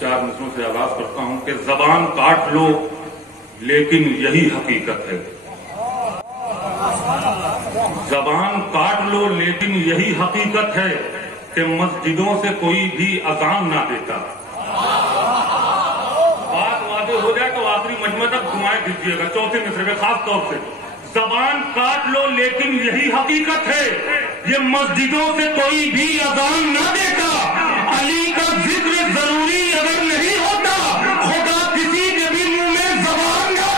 चार मिसरों से आगाज करता हूं कि जबान काट लो लेकिन यही हकीकत है। जबान काट लो लेकिन यही हकीकत है कि मस्जिदों से कोई भी अजान ना देता। बात वादे हो जाए तो आखिरी मजमे तक दुआएं दीजिएगा। चौथे मिसरे में खास तौर से जबान काट लो लेकिन यही हकीकत है, ये मस्जिदों से कोई भी अजान ना देता। अली का जिक्र जरूरी अगर नहीं होता, खुदा किसी के भी मुंह में जबान ना।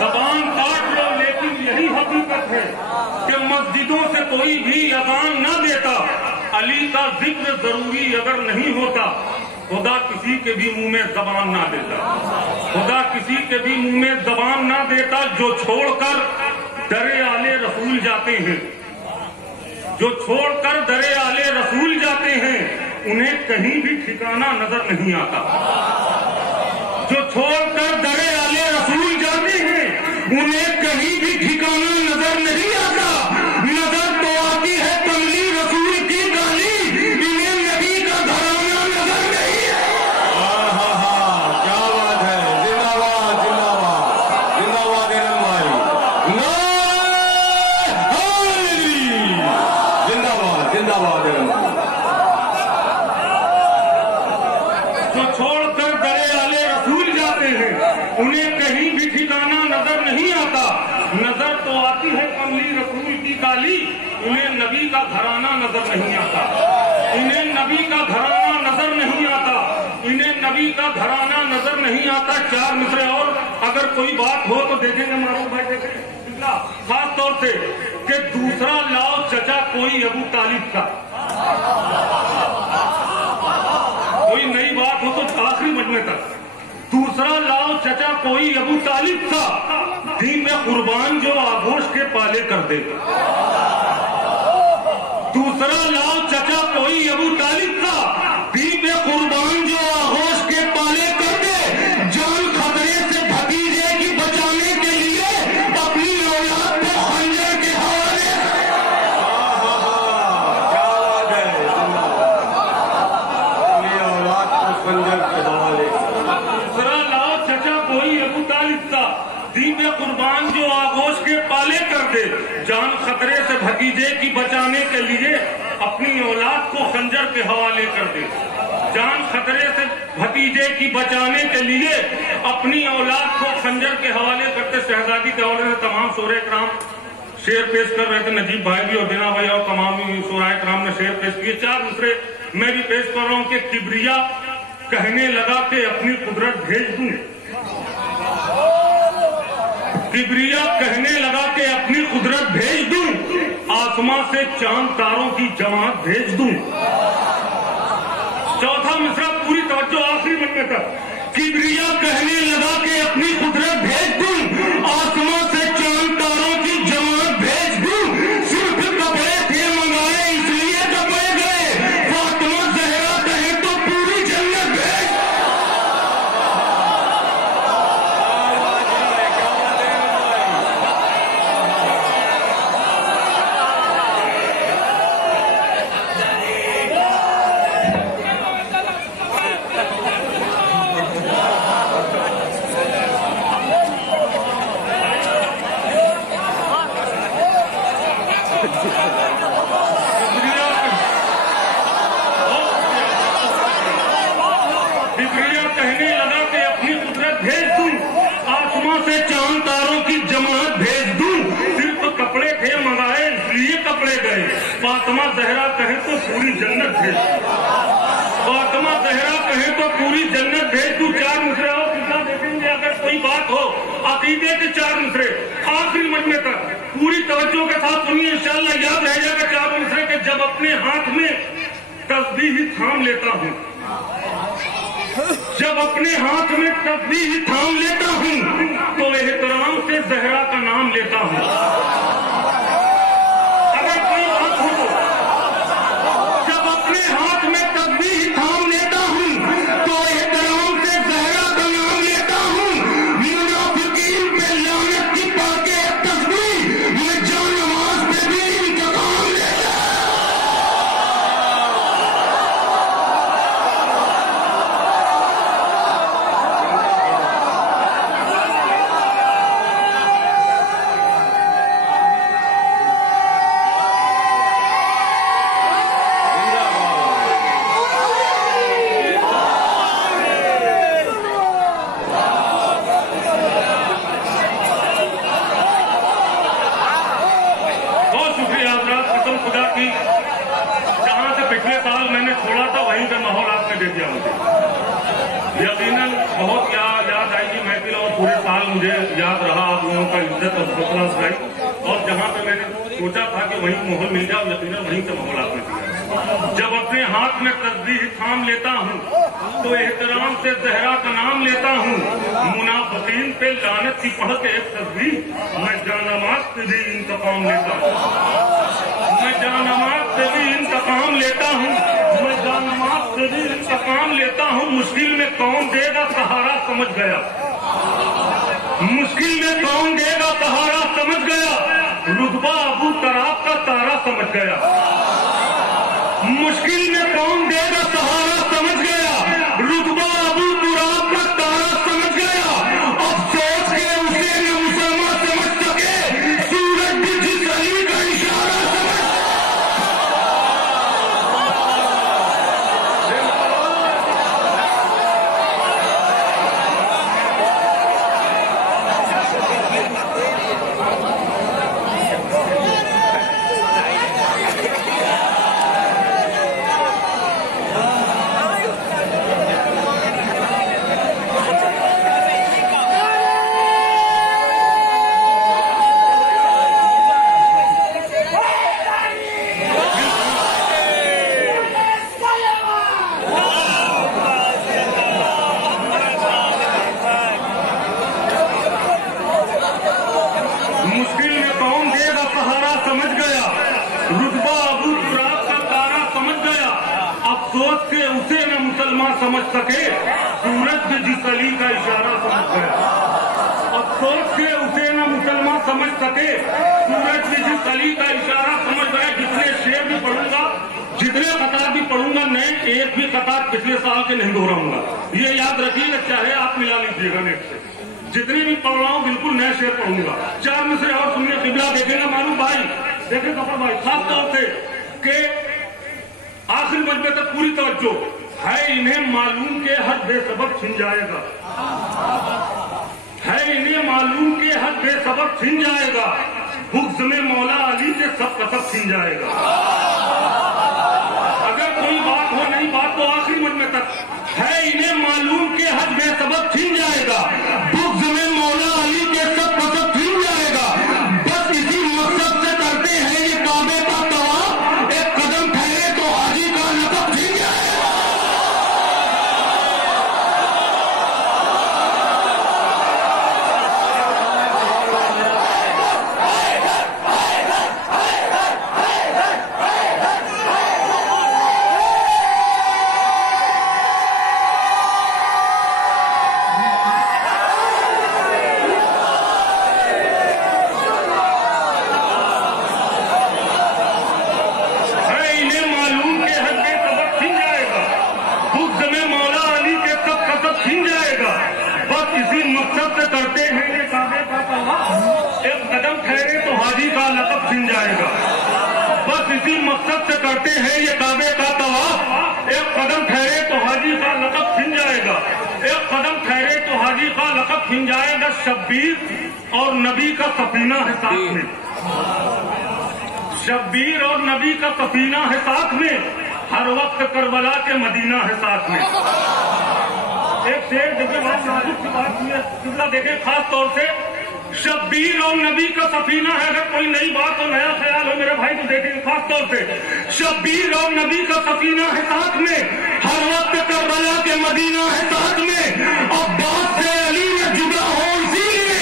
जबान काट लो लेकिन यही हकीकत है कि मस्जिदों से कोई भी अजान ना देता। अली का जिक्र जरूरी अगर नहीं होता, खुदा किसी के भी मुंह में जबान ना देता। खुदा किसी के भी मुंह में जबान ना देता। जो छोड़कर दरे आले रसूल जाते हैं, जो छोड़कर दरे आले रसूल जाते हैं, उन्हें कहीं भी ठिकाना नजर नहीं आता। जो छोड़कर दरे आले रसूल जाते हैं, उन्हें कहीं भी ठिकाना नजर नहीं आता। नजर तो आती है कमली रसूल की गाली, इन्हें नबी का घराना नजर नहीं है। क्या बात है। जिंदाबाद जिंदाबाद जिंदाबाद जिंदाबाद जिंदाबाद। जो छोड़कर दरे आले रसूल जाते हैं, उन्हें कहीं भी ठिकाना नजर नहीं आता। नजर तो आती है कमली रसूल की काली, उन्हें नबी का घराना नजर नहीं आता। इन्हें नबी का घराना नजर नहीं आता। इन्हें नबी का घराना नजर नहीं आता। चार मिसरे और अगर कोई बात हो तो देखेंगे मारूफ भाई, देखेंगे खास तौर से कि दूसरा लाओ चचा कोई अबू तालिब का। कोई नई बात हो तो आखिरी मजमे तक। दूसरा लाओ चचा कोई अबू तालिब का, दीन में कुर्बान जो आगोश के पाले कर दे। दूसरा लाओ चचा कोई अबू तालिब का, दीन में कुर्बान जो आगोश के पाले कर दे। जान खतरे से भतीजे की बचाने के लिए अपनी औलाद को खंजर के हवाले। क्या बात है। अपनी औलाद को खंजर के हवाले। दूसरा लाओ चचा कोई अबू तालिब का, दीन में कुर्बान जो आगोश के पाले कर दे। जान खतरे से भतीजे की बचाने के लिए अपनी औलाद को खंजर के हवाले कर दे। जान खतरे से भतीजे की बचाने के लिए अपनी औलाद को खंजर के हवाले करते। शहजादी के हवाले से तमाम शोरे कराम शेर पेश कर रहे थे। नजीब भाई भी और दिना भाई और तमाम शोराए कराम ने शेर पेश किए। चार दूसरे मैं भी पेश कर रहा हूँ कि किबरिया कहने लगा कि अपनी कुदरत भेज दूं। किबरिया कहने लगा कि अपनी कुदरत भेज दूं, आसमां से चांद तारों की जमात भेज दूं। चौथा मिसरा पूरी तवज्जो आखिरी मजमे तक। किबरिया कहने लगा कि अपनी कुदरत भेज दूं, आसमां से चांद तारों की जमात भेज दूं। सिर्फ कपड़े थे मंगाए इसलिए कपड़े गए, फातिमा जहरा कहे तो पूरी जन्नत भेज। किबरिया कहने लगा कि अपनी कुदरत भेज दूं, आसमां से चांद तारों की जमात भेज दूं। सिर्फ कपड़े थे मंगाए इसलिए कपड़े गए, फातिमा जहरा कहे तो पूरी जन्नत भेज। फातिमा जहरा कहे तो पूरी जन्नत भेज दूं। चार मिसरे और कितना देखेंगे अगर कोई बात हो अकीदे के। चार मिसरे आखिरी मजमे तक पूरी तवज्जो के साथ सुनिए, इंशाअल्लाह याद रह जाएगा। चार मिसरे के जब अपने हाथ में तस्बीह थाम लेता हूँ, जब अपने हाथ में तस्बीह थाम लेता हूँ, तो एहतराम से जहरा का नाम लेता हूँ। अगर कोई बात हो तो जब अपने हाथ में तस्बीह थाम लेता हूँ, तो एहतराम से जहरा का नाम लेता हूँ। साल मुझे याद रहा आप लोगों का इज्जत और हौसला अफजाई, और जहाँ पे मैंने सोचा था कि वहीं माहौल मिल जाए, यकीनन वहीं से माहौल आपने दिया। जब अपने हाथ में तस्बीह थाम लेता हूँ तो एहतराम से ज़हरा का नाम लेता हूँ, मुनाफिकीन पे लानत की पढ़ के एक तस्बीह मैं जानमाज से भी इंतकाम लेता हूँ, मैं जानमाज से भी इंतकाम लेता हूँ, मैं जानमाज से भी इंतकाम लेता हूँ। मुश्किल में कौन देगा सहारा समझ गया, मुश्किल में कौन देगा सहारा समझ गया, रुतबा अबू तराब का तारा समझ गया, मुश्किल में कौन देगा सहारा समझ गया, रुतबा अबू तराब का तारा समझ गया। अफसोस के उसे न मुसलमान समझ सके, सूरज भी जिस अली का इशारा समझ। मुश्किल में कौन देगा सहारा समझ गया, रुतबा अबू तराब का तारा समझ गया। अफसोस के उसे न मुसलमान समझ सके, सूरज भी जिस अली का इशारा समझ गया। अफसोस के उसे न मुसलमान समझ सके, सूरज भी जिस अली का इशारा समझ गया। जितने शेर भी पढ़ूंगा, जितने कतार भी पढ़ूंगा, नए एक भी कतार पिछले साल के नहीं दोहराऊंगा, ये याद रखिएगा, चाहे आप मिला लीजिएगा नेट से। जितने भी पढ़ रहा हूँ बिल्कुल नए शेर पढ़ूंगा। चार में से और सुनिए, किबला देखेगा मालूम भाई, देखे गफर भाई, खास तौर से के आखिरी मजबे तक पूरी तवज्जो है। इन्हें मालूम के हद बेसबब छिन जाएगा, है इन्हें मालूम के हद बेसबब छिन जाएगा, बुग़्ज़ में मौला अली के सब कसब छिन जाएगा। अगर कोई बात हो नहीं बात तो आखिरी मजबे तक है। इन्हें मालूम के हद बेसबब छिन जाएगा, बुग़्ज़ में मौला अली के सब कसब छिन जाएगा। बस इसी मकसद से करते हैं ये काबे का तवाफ, एक कदम ठहरे तो हाजी का लक़ब छिन जाएगा। करते हैं ये काबे का तवाफ, एक कदम ठहरे तो हाजी का लक़ब छिन जाएगा। बस इसी मकसद से करते हैं ये काबे का तवाफ, एक कदम ठहरे तो हाजी का लक़ब छिन जाएगा, एक कदम ठहरे तो हाजी का लक़ब छिन जाएगा। शब्बीर और नबी का सफीना है साथ में, शब्बीर और नबी का सफीना है साथ में, हर वक्त करबला के मदीना है साथ में। एक शेर देखे, बहुत नाजुक की बात किबला देखे, खास तौर से शब्बीर और नबी का सफीना है। अगर कोई नई बात और नया ख्याल हो मेरे भाई तो देखें, खास तौर से शब्बीर और नबी का सफीना है साथ में, हर वक्त करबला के मदीना है साथ में। अब्बास से अली में जुदा हो इसीलिए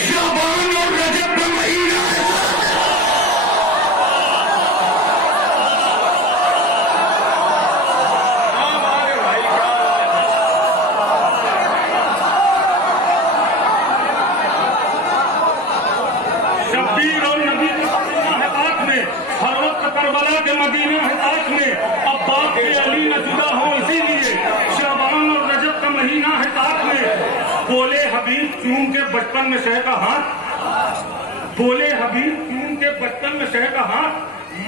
शाबान और रजब का महीना है। शब्बीर और नबी का सफीना है साथ में, हर वक्त करबला के मदीना है साथ में। अब्बास से अली न जुदा हो इसीलिए शाबान और रजब का महीना है साथ में। बोले हबीब चूम के बचपन में शह का हाथ, बोले हबीब चूम के बचपन में शह का हाथ,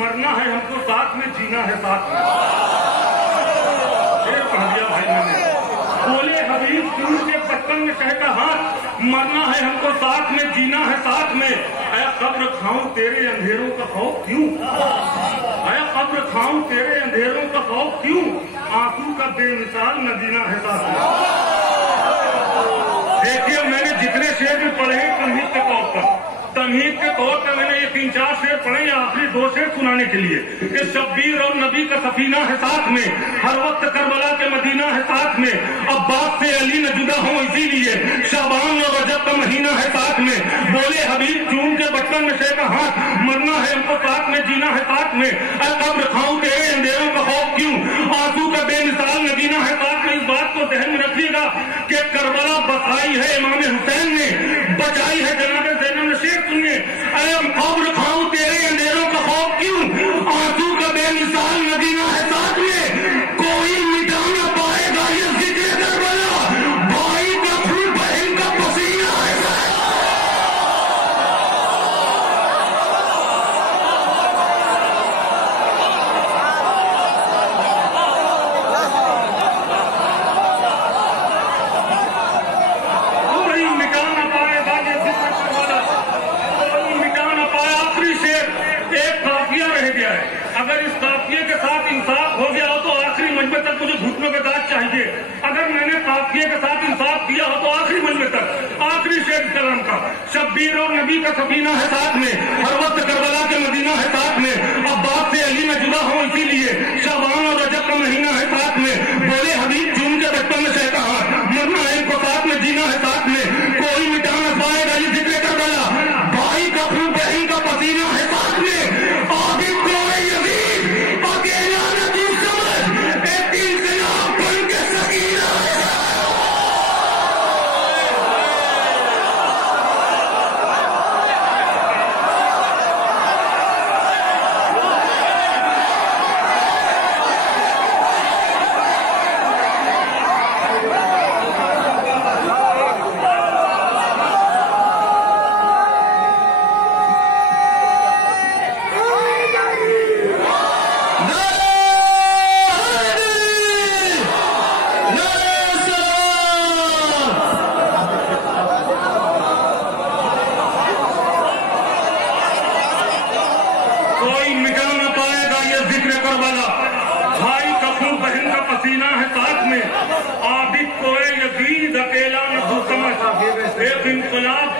मरना है हमको साथ में जीना है साथ में। शेर पढ़ दिया भाई मैंने। बोले हबीब चूम के बचपन में शह का हाथ, मरना है हमको साथ में जीना है साथ में। ऐ कब्र खाऊं तेरे अंधेरों का खौफ क्यों, ऐ कब्र खाऊं तेरे अंधेरों का खौफ क्यों, आंसू का बेमिसाल नगीना है साथ में। देखिए मैंने जितने शेर तमहीद के तौर पर मैंने ये 3-4 शेर पढ़े या आखिरी 2 शेर सुनाने के लिए कि शब्बीर और नबी का सफीना है साथ में, हर वक्त करबला के मदीना है साथ में, अब्बास से अली न जुदा हो इसीलिए शाबान और रजब का महीना है साथ में, बोले हबीब चूम के बचपन में शेख हाथ, मरना है हमको साथ में, जीना है साथ में, कब रखाऊं तेरे अंधेरों का खौफ क्यों, आंसू का बेमिसाल नगीना है साथ में। इस बात को ध्यान में रखिएगा कि करबला बसाई है इमाम हुसैन ने, बचाई है जनाब ज़ैनब ने। शेर सुनिए, अरे कब रखाऊं तेरे अंधेरों का खौफ क्यों, आंसू का बेमिसाल नगीना है साथ में, कोई मिटा न पाएगा ये जिक्र करबला, भाई का खून बहन का पसीना है। अगर इस काफिये के साथ इंसाफ हो गया हो तो आखिरी मजमे तक मुझे घुटनों के दाग चाहिए। अगर मैंने काफिये के साथ इंसाफ किया हो तो आखिरी मजमे तक। आखिरी शेर कलाम का, शब्बीर और नबी का सफीना है साथ में, हर वक्त करबला के मदीना है साथ में, अब्बास से अली न जुदा हो इसीलिए शाबान और रजब का महीना है साथ में, बोले हबीब चूम के बचपन में शेख हाथ, मरना है इनको साथ में, जीना है साथ में, कोई मिटा न पाएगा ये जिक्र करबला, भाई का खून बहन का पसीना है साथ में,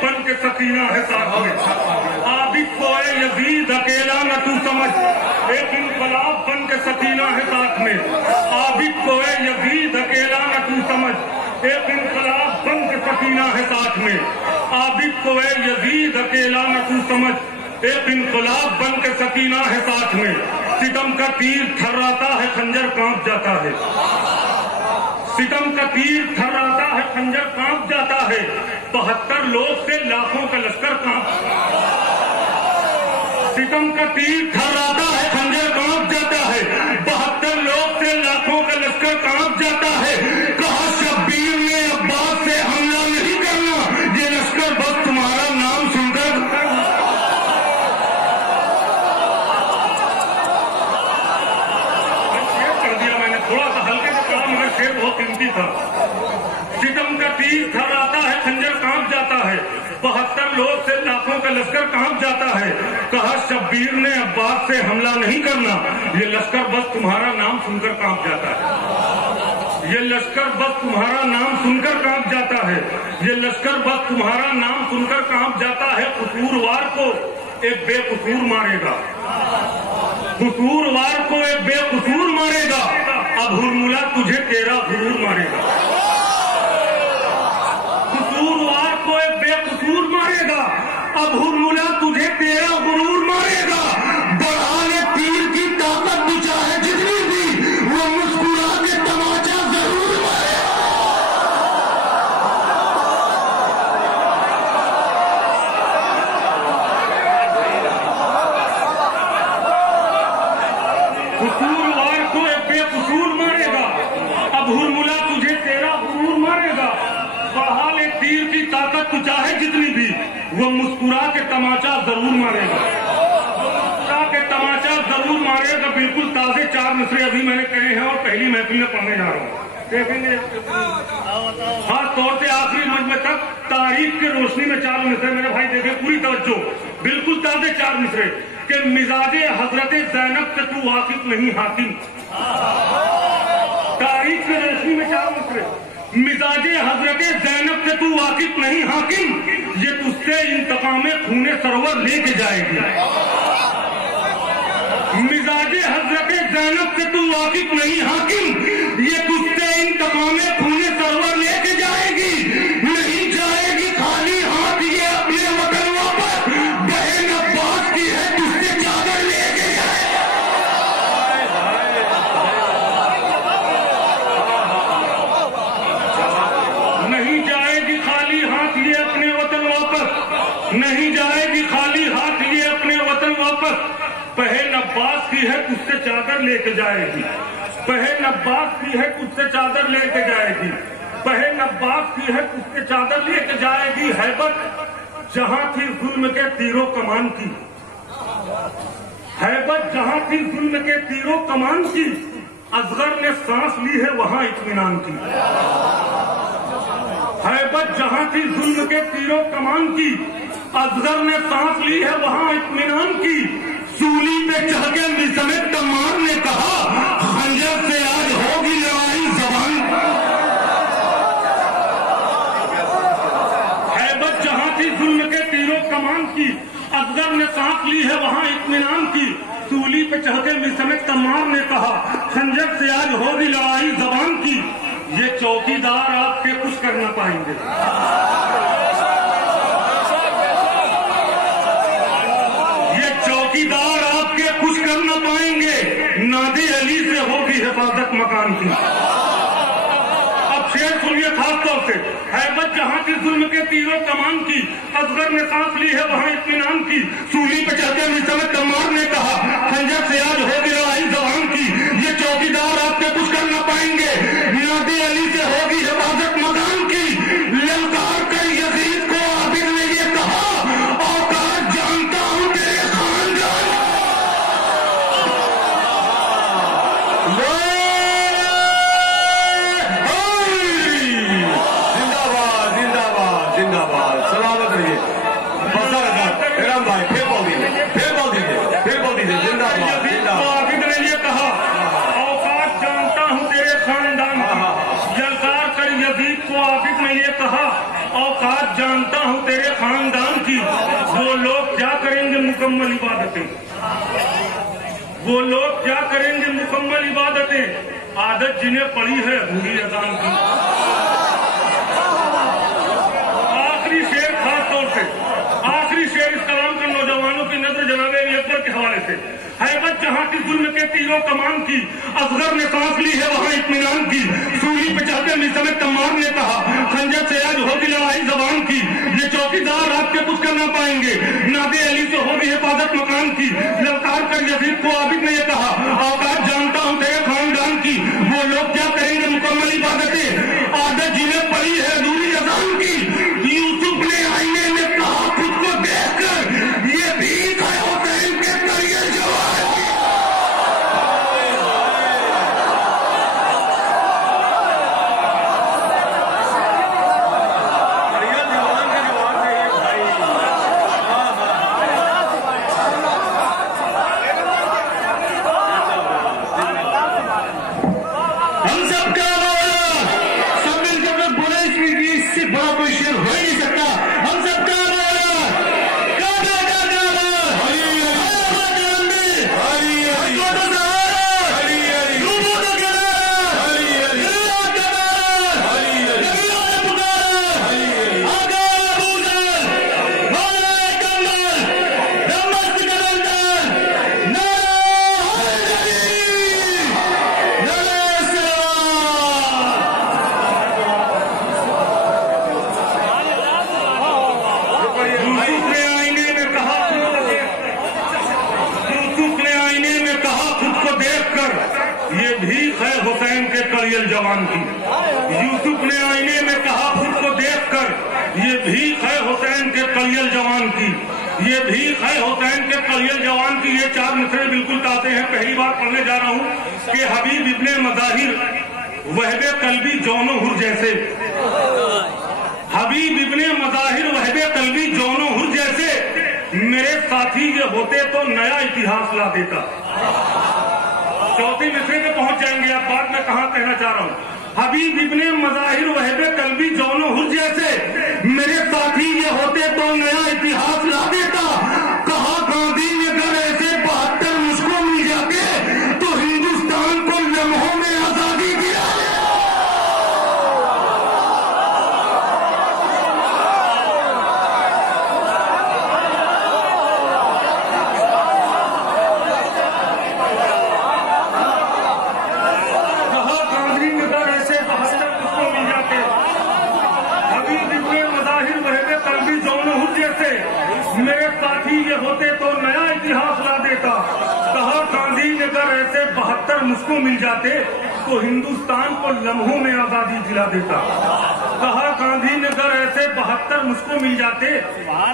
आबिद सकीना है साथ में, आबिद कोए यजीद अकेला न तू समझ, एक इनकलाब बन के सकीना है साथ में, आबिद कोए यजीद अकेला न तू समझ, एक इनकलाब बन के सकीना है साथ में, आबिद कोए यजीद अकेला न तू समझ, एक इनकलाब बन के सकीना है साथ में, सितम का तीर थर्राता है खंजर कांप जाता है, सितम का तीर थर्राता है खंजर कांप जाता है, 72 लोग से लाखों का लश्कर कांप, सितम का तीर थर्राता है खंजर कांप जाता है, 72 लोग से लाखों का लश्कर कांप जाता है, कहा शब्बीर ने अब्बास से हमला नहीं करना, ये लश्कर बस तुम्हारा नाम सुनकर कर दिया मैंने, थोड़ा सा हल्के से कहा मगर शेर बहुत कीमती था। सितम का तीर थर्राता है खंजर कांप जाता है, 72 लोग से लाखों का लश्कर कांप जाता है, कहा शब्बीर ने अब्बास से हमला नहीं करना, ये लश्कर बस तुम्हारा नाम सुनकर कांप जाता है, ये लश्कर बस तुम्हारा नाम सुनकर कांप जाता है, ये लश्कर बस तुम्हारा नाम सुनकर कांप जाता है, कसूरवार को एक बेकसूर मारेगा, कसूरवार को एक बेकसूर मारेगा, अब हुरमुला तुझे तेरा गुरूर मारेगा, कसूरवार को एक बेकसूर मारेगा, अब हुरमुला तुझे तेरा गुरूर मारेगा, बढ़ा ले तीर की ताकत तू चाहे जितनी भी, वो मुस्कुरा के तमाचा जरूर मारेगा। कसूरवार को एक बेकसूर मारेगा, अब हुरमुला तुझे तेरा गुरूर मारेगा, बढ़ा ले तीर की ताकत तू चाहे जितनी भी, वो मुस्कुरा के तमाचा जरूर मारेगा, मुस्कुरा के तमाचा जरूर मारेगा। बिल्कुल ताजे 4 मिसरे अभी मैंने कहे हैं और पहली महफिल में पढ़ने जा रहा हूँ, देखेंगे खास तौर से आखिरी मजमे तक तारीख की रोशनी में 4 मिसरे मेरे भाई देखे, पूरी तवज्जो, बिल्कुल ताजे 4 मिसरे के मिजाजे हजरत ज़ैनब से तू वाकिफ नहीं हाकिम, तारीख की रोशनी में 4 मिसरे, मिजाजे हजरत ज़ैनब से तू वाकिफ नहीं हाकिम, ये तुझसे तुझसे इंतकामे खूने सरवर लेके जाएगी। मिजाजे हजरते ज़ैनब से तू वाकिफ नहीं हाकिम, ये तुझसे इंतकामे खूने सरवर लेके जाएगी। नहीं जाएगी खाली हाथ ये अपने वतन वापस, बहन अब्बास की है तुझसे चादर लेके जाएगी। नहीं जाएगी खाली हाथ ये अपने वतन वापस, नहीं जाएगी खाली हाथ ये अपने वतन वापस। बहन अब्बास की है तुझसे चादर लेके जाएगी, बहन अब्बास की है तुझसे चादर लेके जाएगी, बहन अब्बास की है तुझसे चादर लेके जाएगी। हैबत जहां थी जुल्म के तीरों कमान की, हैबत जहां थी जुल्म के तीरों कमान की, असगर ने सांस ली है वहां इत्मीनान की। हैबत जहां थी जुल्म के तीरों कमान की, असगर ने सांस ली है वहां इत्मीनान की। सूली पे चढ़ के मिसमे तमाम ने कहा खंजर से आज होगी लड़ाई जबान। हैबत जहां थी जुल्म के तीरों कमान की, असगर ने सांस ली है वहां इत्मीनान की। सूली पे चढ़ के मिसमे तमाम ने कहा खंजर से आज होगी लड़ाई जबान की। ये चौकीदार आपके कुछ कर न पाएंगे, चौकीदार आपके कुछ कर न पाएंगे। नादे अली से होगी हिफाजत मकान की। अब शेर सुनिए खास तौर से, हैबत जहां की जुल्म के तीरों कमान की, असगर ने सांस ली है वहां इत्मीनान की। सूली पे चढ़ते मिसमे तमाम ने कहा खंजर से आज होगी लड़ाई जबान की। ये चौकीदार आपके कुछ कर न पाएंगे, नादे अली से होगी हिफाजत मकान की। ललकार कर यजीद को आबिद ने ये कहा औकात जानता हूं तेरे खानदान। जिंदाबाद जिंदाबाद जिंदाबाद, सलामत रहिए। राम भाई फिर बोल दीजिए, फिर बोल दीजिए, फिर बोल दीजिए। जिंदाबाद जिंदाबाद। आबिद ने ये कहा औकात जानता हूं तेरे खानदान की। यलकार कर यजीद को आबिद ने ये कहा औकात जानता हूं तेरे खानदान की। वो लोग क्या करेंगे मुकम्मल इबादतें, वो लोग क्या करेंगे मुकम्मल इबादतें, आदत जिन्हें पड़ी है अधूरी अजान की। आखिरी शेर खास तौर से, आखिरी शेर इस कलाम के नौजवानों की नजर जनाबे अकबर के हवाले से। हैबत जहां की जुल्म के तीरों कमान की, असगर ने सांस ली है वहां इत्मीनान की। सूली पे चढ़ते मिसमे तमाम ने कहा खंजर से आज होगी लड़ाई जबान की। ये चौकीदार आपके कुछ कर न पाएंगे, नादे अली से होगी हिफाजत मकान की। ललकार कर यजीद को आबिद ने ये कहा औकात जानता हूं तेरे खानदान की। वो लोग क्या करेंगे मुकम्मल इबादतें, आदत जिन्हें पड़ी है अधूरी अजान की। यूसुफ ने आईने में कहा खुद को देखकर ये भीख है हुसैन के करियर जवान। जवान की। यूसुफ ने आईने में कहा खुद को देखकर ये भीख है हुसैन के कलियल जवान की, ये भीख है हुसैन के कलियल जवान की। ये चार मिसरे बिल्कुल कहते हैं, पहली बार पढ़ने जा रहा हूँ कि हबीब इब्ने मज़ाहिर वहबे कल्बी जौनो हुर जैसे, हबीब इब्ने मज़ाहिर वहबे कल्बी जौनो हुर जैसे, मेरे साथी ये होते तो नया इतिहास ला देता। चौथी मिसरे पे पहुंच जाएंगे आप, बात में कहां कहना चाह रहा हूं। हबीब इब्ने मज़ाहिर वहबे कल्बी जौनो हुर जैसे, मेरे साथी ये होते तो नया साथी ये होते तो नया इतिहास ला देता। कहा गांधी ने अगर ऐसे 72 मुझको मिल जाते तो हिंदुस्तान को लम्हों में आजादी दिला देता। कहा गांधी ने अगर ऐसे 72 मुझको मिल जाते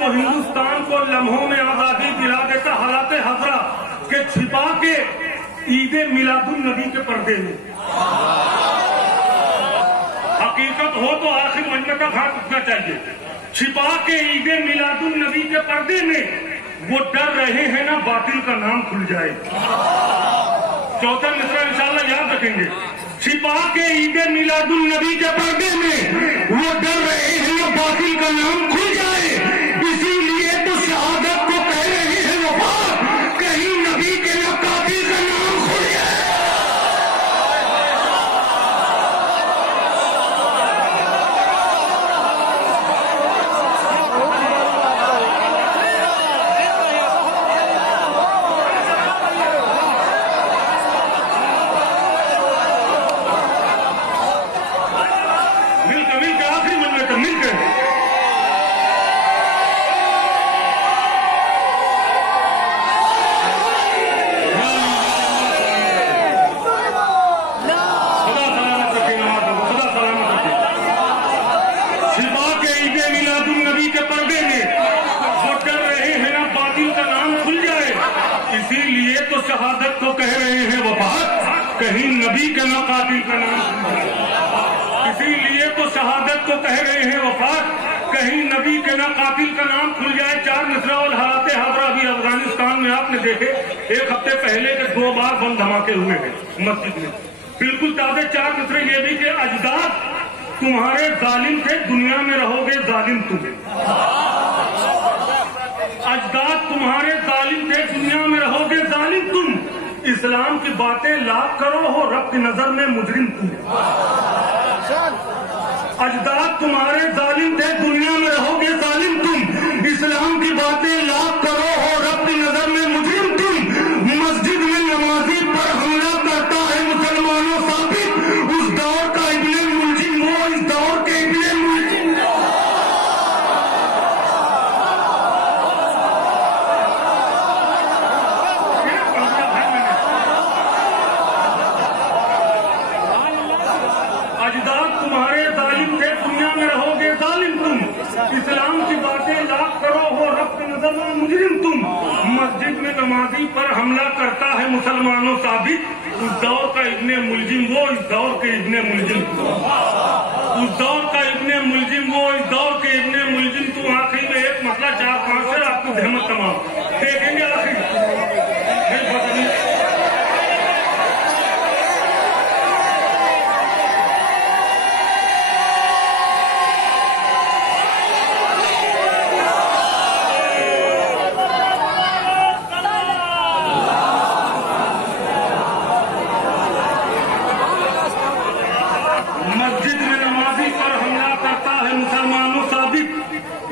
तो हिंदुस्तान को लम्हों में आजादी दिला देता। हालात हजरा के छिपा के ईदे मिलादुन नबी के पर्दे में। हकीकत हो तो आखिर मजमे का घाट उठना चाहिए। छिपा के ईदे मिलादुन नबी के पर्दे में वो डर रहे हैं ना बातिल का नाम खुल जाए। चौथा मिसरा इंशाल्लाह याद रखेंगे। छिपा के ईदे मिलादुन नबी के पर्दे में वो डर रहे हैं ना बातिल का नाम खुल जाए। इसीलिए तो शहादत को कह रहे हैं वफा, कहीं नबी के ना कातिल का नाम खुल जाए। शहादत को कह रहे हैं वफात, कहीं नबी के ना कातिल का नाम। इसीलिए तो शहादत को कह रहे हैं वफात, कहीं नबी के ना कातिल का नाम खुल जाए। 4 मिसरा और हालात हाजरा भी अफगानिस्तान में आपने देखे। 1 हफ्ते पहले के 2 बार बम धमाके हुए हैं मस्जिद में। बिल्कुल ताज़े 4 मिसरे ये भी कि अजदाद तुम्हारे जालिम थे, दुनिया में रहोगे जालिम तुम। अजदाद तुम्हारे जालिम थे, दुनिया में रहोगे जालिम तुम। इस्लाम की बातें लाभ करो, हो रब की नजर में मुजरिम तुम। अजदाद तुम्हारे जालिम थे, दुनिया में रहोगे जालिम तुम। इस्लाम की बातें लाभ करो, हो रब की नजर में मुजरिम तुम। मस्जिद में नमाजी पर हमला करता है मुसलमानों साबित, उस दौर का इब्ने मुलजिम वो, इस दौर के इब्ने मुलजिम। इस्लाम की बातें लाभ करो, हो रब की नजर में मुजरिम तुम। मस्जिद में नमाजी पर हमला करता है मुसलमानों साबित, उस दौर का इब्ने मुलजिम वो, इस दौर के इब्ने मुलजिम तुम। उस दौर का इब्ने मुलजिम वो, इस दौर के इब्ने मुलजिम तुम। आखिरी में एक मसला 4-5 से आपको जहमत तमाम देखेंगे। आखिर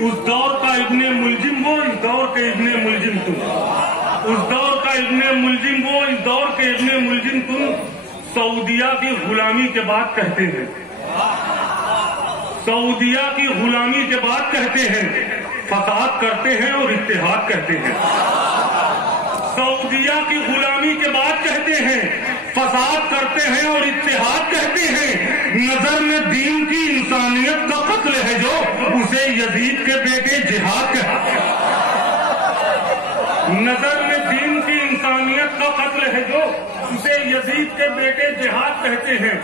उस दौर का इब्ने मुलजिम वो, इस दौर के इब्ने मुलजिम तुम। उस दौर का इब्ने मुलजिम वो, इस दौर के इब्ने मुलजिम तुम। सऊदिया की गुलामी के बाद कहते हैं, सऊदिया की गुलामी के बाद कहते हैं फसाद करते हैं और इत्तेहाद कहते हैं। सऊदिया की गुलामी के बाद कहते हैं फसाद करते हैं और इत्तेहाद कहते हैं। नजर में दीन की इंसानियत का कत्ल है जो, उसे यजीद के बेटे जिहाद कहते हैं। नजर में दीन की इंसानियत का कत्ल है जो, उसे यजीद के बेटे जिहाद कहते हैं।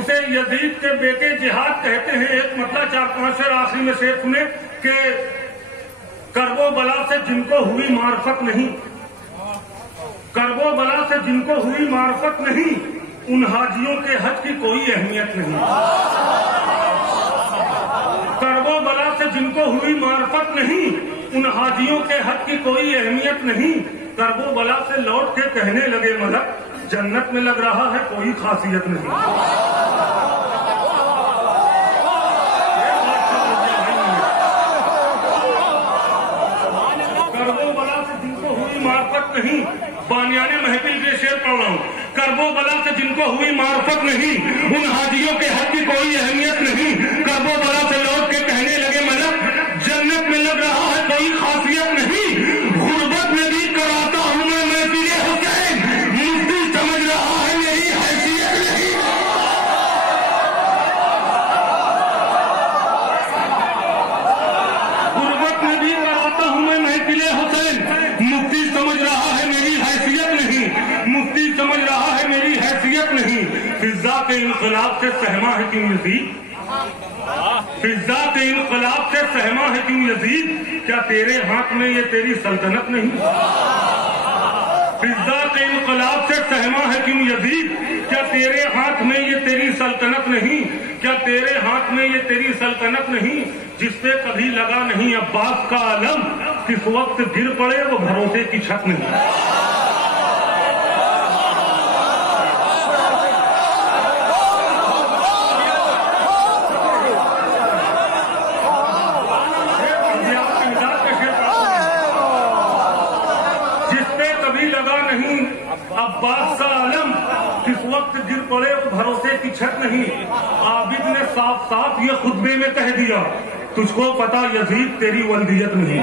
उसे यजीद के बेटे जिहाद कहते हैं। एक मतलब 4-5 शेर आखिरी में शेर सुने कि करबो बला से जिनको हुई मार्फत नहीं, करबो बला से जिनको हुई मार्फत नहीं, उन हाजियों के हज की कोई अहमियत नहीं। करबो बला से जिनको हुई मार्फत नहीं, उन हाजियों के हज की कोई अहमियत नहीं। करबो बला से लौट के कहने लगे मलक, जन्नत में लग रहा है कोई खासियत नहीं। करबो बला से जिनको हुई मार्फत नहीं, बानियाने महफिल के शेर पढ़ रहा हूँ। करबो बला से जिनको हुई मार्फत नहीं, उन हाजियों के हक की कोई अहमियत नहीं। करबो बला से लौट के कहने लगे मलक, जन्नत में लग रहा है कोई खासियत नहीं। के इनकलाब से सहमा है क्यों यजीद? फिजा के इनकलाब से सहमा है क्यों यजीद? क्या तेरे हाथ में ये तेरी सल्तनत नहीं? फिजा के इनकलाब से सहमा है क्यों यजीद? क्या तेरे हाथ में ये तेरी सल्तनत नहीं? क्या तेरे हाथ में ये तेरी सल्तनत नहीं? जिसपे कभी लगा नहीं अब्बास का आलम, किस वक्त गिर पड़े वो भरोसे की छत नहीं। अब्बास का आलम, किस वक्त गिर पड़े भरोसे की छत नहीं। आबिद ने साफ साफ ये खुतबे में कह दिया, तुझको पता यजीद तेरी वल्दियत नहीं।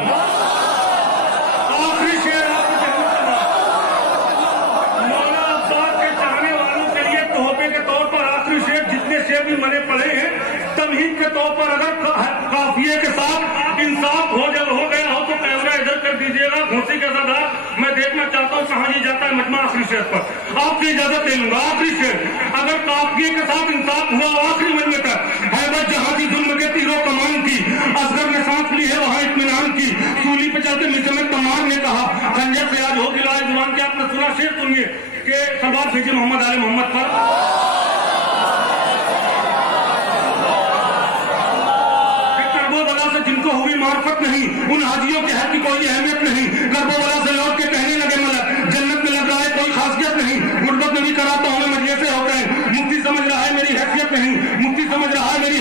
आखिरी शेर मौला अब्बास के चाहने वालों के लिए तोहफे के तौर पर आखिरी शेर, जितने शेर भी मने पड़े हैं तमहीद के तौर पर, अगर काफिये के साथ इंसाफ हो गया हो तो कैमरा इधर कर दीजिएगा। घोंसी के साथ मैं देखना चाहता हूँ कहाँ जी जाता है मजमा आखिरी शेर पर। आपकी इजाजत ले लूंगा। आखिरी शेर, अगर काफिये के साथ इंसाफ हुआ आखिरी मजमे तक, हैबत जहां की जुल्म के तीरों कमान की, असगर ने सांस ली है वहां इत्मीनान की, सूली पे चलते मिसमे तमाम ने कहा खंजर से आज हो गिलाए जुबान के। आपने सुना शेर, सुनिए कि सवाल भेजे मोहम्मद आले मोहम्मद पर, जिनको हुई मार्फत नहीं, उन हाजियों के हक की कोई अहमियत नहीं। गर्भोवाला से लौट के कहने लगे मलक, जन्नत में लग रहा है कोई खासियत नहीं। गुर्बत में भी कराता हूँ मैं मजलिसे हो गए, मुफ्ती समझ रहा है मेरी हैसियत नहीं, मुफ्ती समझ रहा है मेरी